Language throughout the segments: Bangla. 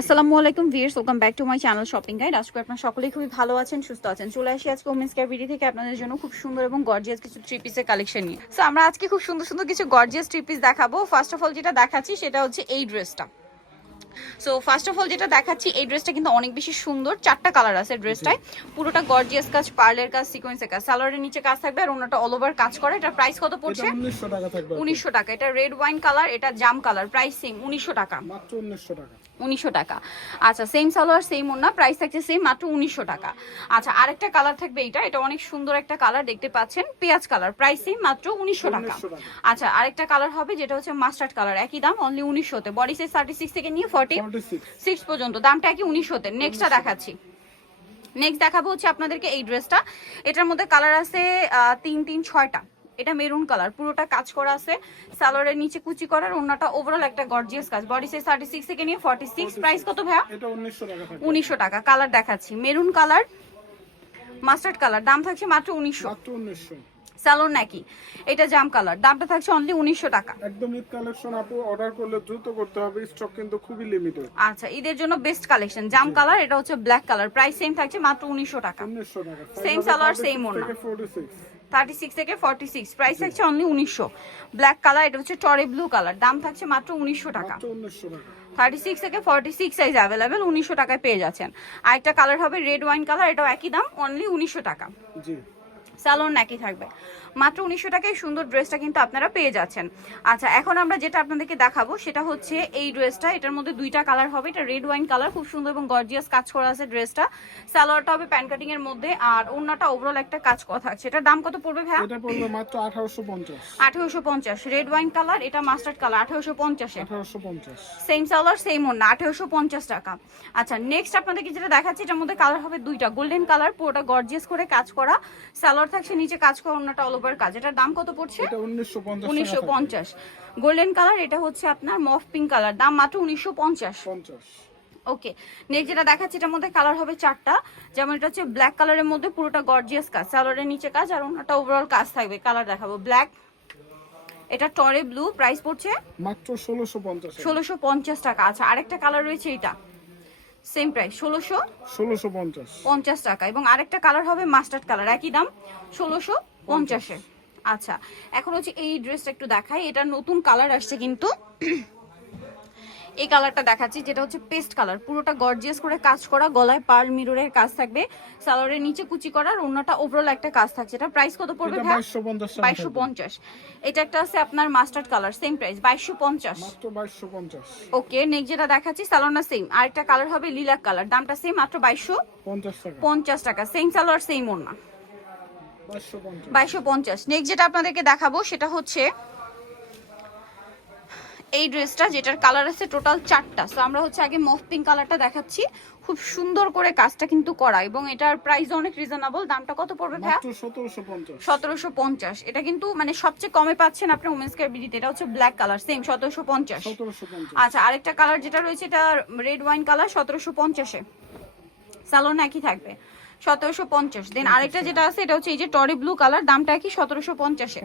আসসালামু আলাইকুম viewers welcome back to my channel shopping guide. আজকে আপনারা সকলেই খুবই ভালো আছেন সুস্থ আছেন। চলে আসি আজকে ওমেন্স কেয়ার ভিডি থেকে আপনাদের জন্য খুব সুন্দর এবং গর্জিয়াস কিছু থ্রি পিসের কালেকশন নিয়ে। সো আমরা আজকে খুব সুন্দর সুন্দর কিছু গর্জিয়াস থ্রি পিস দেখাবো। ফার্স্ট অফ অল যেটা দেখাচ্ছি সেটা হচ্ছে এই ড্রেসটা সো ফার্স্ট অফ অল যেটা দেখাচ্ছি এই ড্রেসটা কিন্তু অনেক বেশি সুন্দর। চারটা কালার আছে ড্রেসটায় পুরোটা গর্জিয়াস কাজ পার্লের কাজ সিকোয়েন্সের কাজ। সালোয়ারের নিচে কাজ থাকবে আর ওনাটা অল ওভার কাজ করে। এটা প্রাইস কত পড়ছে? উনিশশো টাকা উনিশশো টাকা। এটা রেড ওয়াইন কালার এটা জাম কালার প্রাইস সেম উনিশশো টাকা। মাত্র উনিশশো টাকা। উনিশশো টাকা। আচ্ছা সেম সালোয়ার সেম ওনা প্রাইস থাকছে সেম মাত্র উনিশশো টাকা। আচ্ছা আরেকটা কালার থাকবে এটা এটা অনেক সুন্দর একটা কালার দেখতে পাচ্ছেন পেঁয়াজ কালার প্রাইস সেম মাত্র উনিশশো টাকা। 1900 টাকা। আচ্ছা আরেকটা কালার হবে যেটা হচ্ছে মাস্টার্ড কালার একই দাম অনলি উনিশশোতে। বডি সাইজ থার্টি সিক্স থেকে নিয়ে ফর্টি সিক্স পর্যন্ত দামটা একই উনিশশোতে। নেক্সটটা দেখাচ্ছি। নেক্সট দেখাবো হচ্ছে আপনাদেরকে এই ড্রেসটা এটার মধ্যে কালার আছে তিন তিন ছয়টা। এটা মেরুন কালার পুরোটা কাজ করা আছে। সালোয়ারের নিচে কুচি করার অন্যটা ওভারঅল একটা গর্জিয়াস কাজ। বডি সাইজ থার্টি সিক্স থেকে নিয়ে ফর্টি সিক্স প্রাইস কত ভাইয়া? এটা উনিশশো টাকা কালার দেখাচ্ছি। মেরুন কালার মাস্টার্ড কালার দাম থাকছে মাত্র উনিশশো। স্যালোর নাকি এটা জাম কালার দামটা থাকছে অনলি উনিশশো টাকা। একদম ঈদ কালেকশন আপু অর্ডার করলে দ্রুত করতে হবে স্টক কিন্তু খুবই লিমিটেড আচ্ছা ঈদের জন্য বেস্ট কালেকশন জাম কালার এটা হচ্ছে ব্ল্যাক কালার প্রাইস সেম থাকছে মাত্র উনিশশো টাকা। Same সালোয়ার, same ওড়না। থার্টি সিক্স থেকে ফর্টি সিক্স প্রাইস থাকছে অনলি উনিশশো। ব্ল্যাক কালার এটা হচ্ছে টরে ব্লু কালার দাম থাকছে মাত্র উনিশশো টাকা। থার্টি সিক্স থেকে ফর্টি সিক্স সাইজ অ্যাভেলেবেল উনিশশো টাকায় পেয়ে যাচ্ছেন। আরেকটা কালার হবে রেড ওয়াইন কালার এটাও একই দাম অনলি উনিশশো টাকা। জি। স্যালোন একই থাকবে। মাত্র উনিশশো টাকায় সুন্দর ড্রেসটা কিন্তু আপনারা পেয়ে যাচ্ছেন। আচ্ছা এখন আমরা যেটা আপনাদেরকে দেখাবো সেটা হচ্ছে এই ড্রেসটা। এটার মধ্যে দুইটা কালার হবে। এটা রেড ওয়াইন কালার খুব সুন্দর এবং গর্জিয়াস কাজ করা আছে ড্রেসটা। সালোয়ারটা হবে প্যান কাটিং এর মধ্যে আর অন্যটা ওভারঅল একটা কাজ করা থাকছে এটার দাম কত পড়বে ভাইয়া? এটা পড়বে মাত্র আঠারোশো পঞ্চাশ। আঠেরোশো পঞ্চাশ। রেড ওয়াইন কালার এটা মাস্টার্ড কালার আঠেরোশো পঞ্চাশে। আঠারোশো পঞ্চাশ। সেম সালোয়ার সেম আঠেরোশো পঞ্চাশ টাকা। আচ্ছা নেক্সট আপনাদেরকে যেটা দেখাচ্ছি এটার মধ্যে কালার হবে দুইটা। গোল্ডেন কালার পুরোটা গর্জিয়াস করে কাজ করা। সালোয়ার থাকছে নিচে কাজ করা অন্যটা অল ওভার কাজ। এটার দাম কত পড়ছে? এটা উনিশশো পঞ্চাশ গোল্ডেন কালার এটা হচ্ছে আপনার মফ পিঙ্ক কালার দাম মাত্র উনিশশো পঞ্চাশ। ওকে নেক্সট যেটা দেখাচ্ছি এটার মধ্যে কালার হবে চারটা। যেমন এটা হচ্ছে ব্ল্যাক কালারের মধ্যে পুরোটা গর্জিয়াস কাজ সালোয়ারের নিচে কাজ আর অন্যটা ওভারঅল কাজ থাকবে কালার দেখাবো। ব্ল্যাক এটা টরে ব্লু প্রাইস পড়ছে মাত্র ষোলোশো পঞ্চাশ ষোলোশো পঞ্চাশ টাকা। আচ্ছা আরেকটা কালার রয়েছে এটা। সেম প্রাইস ষোলোশো ষোলোশো পঞ্চাশ। পঞ্চাশ টাকা। এবং আরেকটা কালার হবে মাস্টার্ড কালার একই দাম ষোলোশো পঞ্চাশে আচ্ছা এখন হচ্ছে এই ড্রেসটা একটু দেখাই। এটা নতুন কালার আসছে কিন্তু এই কালারটা দেখাচ্ছি যেটা হচ্ছে পেস্ট কালার পুরোটা গর্জিয়াস করে কাজ করা গলায় পার্ল মিররের কাজ থাকবে। সালোয়ারের নিচে কুচি করার অন্যটা ওভারঅল একটা কাজ থাকছে। এটা প্রাইস কত পড়বে বাইশশো পঞ্চাশ এটা একটা আছে আপনার মাস্টার্ড কালার সেম প্রাইস বাইশশো পঞ্চাশ। ওকে নেক্সট যেটা দেখাচ্ছি সালোয়ারটা সেম আরেকটা কালার হবে লিলাক কালার দামটা সেম মাত্র বাইশশো পঞ্চাশ টাকা। সেম সালোয়ার সেম ওড়না। পঞ্চাশ। বাইশশো পঞ্চাশ। নেক্সট যেটা আপনাদেরকে দেখাবো সেটা হচ্ছে এই ড্রেসটা যেটার কালার আছে টোটাল চারটা। সো আমরা হচ্ছে আগে মফ পিঙ্ক কালারটা দেখাচ্ছি। খুব সুন্দর করে কাজটা কিন্তু করা। এবং এটার প্রাইস অনেক রিজনেবল দামটা কত পড়বে ভাইয়া? সতেরোশো পঞ্চাশ। এটা কিন্তু মানে সবচেয়ে কমে পাচ্ছেন আপনি উমেন্স কেয়ার বিডিতে এটা হচ্ছে ব্ল্যাক কালার সেম সতেরোশো পঞ্চাশ। সতেরোশো পঞ্চাশ। আচ্ছা আরেকটা কালার যেটা রয়েছে এটা রেড ওয়াইন কালার সতেরোশো পঞ্চাশে। সালোন একই থাকবে। সতেরোশো পঞ্চাশ। দেন আরেকটা যেটা আছে এটা হচ্ছে এই যে টরি ব্লু কালার দামটা কি সতেরোশো পঞ্চাশে?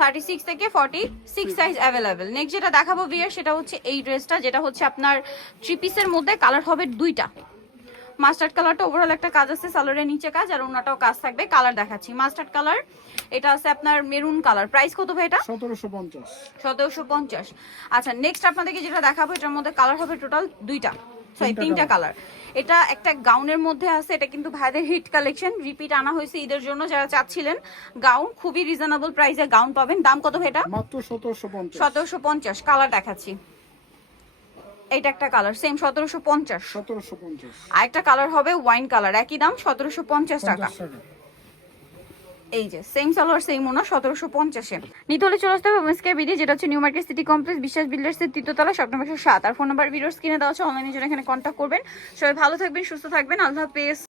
থার্টি সিক্স থেকে forty six size available next যেটা দেখাবো বিয়ার সেটা হচ্ছে এই ড্রেসটা যেটা হচ্ছে আপনার থ্রি পিসের মধ্যে কালার হবে দুইটা। মাস্টার্ড কালারটা ওভারঅল একটা কাজ আছে সালোয়ারের নিচে কাজ আর অন্যটাও কাজ থাকবে কালার দেখাচ্ছি। মাস্টার্ড কালার এটা আছে আপনার মেরুন কালার প্রাইস কত ভাই এটা? সতেরোশো পঞ্চাশ। আচ্ছা নেক্সট আপনাদেরকে যেটা দেখাবো এটার মধ্যে কালার হবে টোটাল দুইটা। সরি তিনটা কালার এটা একটা গাউনের মধ্যে আছে এটা কিন্তু ভাইদের হিট কালেকশন রিপিট আনা হয়েছে ঈদের জন্য যারা চাচ্ছিলেন গাউন খুবই রিজনেবল প্রাইসে গাউন পাবেন। দাম কত ভাই এটা? মাত্র সতেরোশো পঞ্চাশ। কালার দেখাচ্ছি। এটা একটা কালার সেম সতেরোশো পঞ্চাশ। সতেরোশো পঞ্চাশ। আরেকটা কালার হবে ওয়াইন কালার একই দাম সতেরোশো পঞ্চাশ টাকা। পঞ্চাশ টাকা। এই যে সেম সালোয়ার সেম ওনা সতেরোশো পঞ্চাশে। নিতে হলে চলে আসতে হবে ওমেন্সকে বিডি যেটা হচ্ছে new market city complex Biswas builders এর তৃতীয়তলা নম্বর সাত। আর ফোন নাম্বার ভিডিওর স্ক্রিনে দেওয়া আছে অনলাইনে জন্য এখানে কন্ট্যাক্ট করবেন। সবাই ভালো থাকবেন, সুস্থ থাকবেন। আল্লাহ হাফেজ।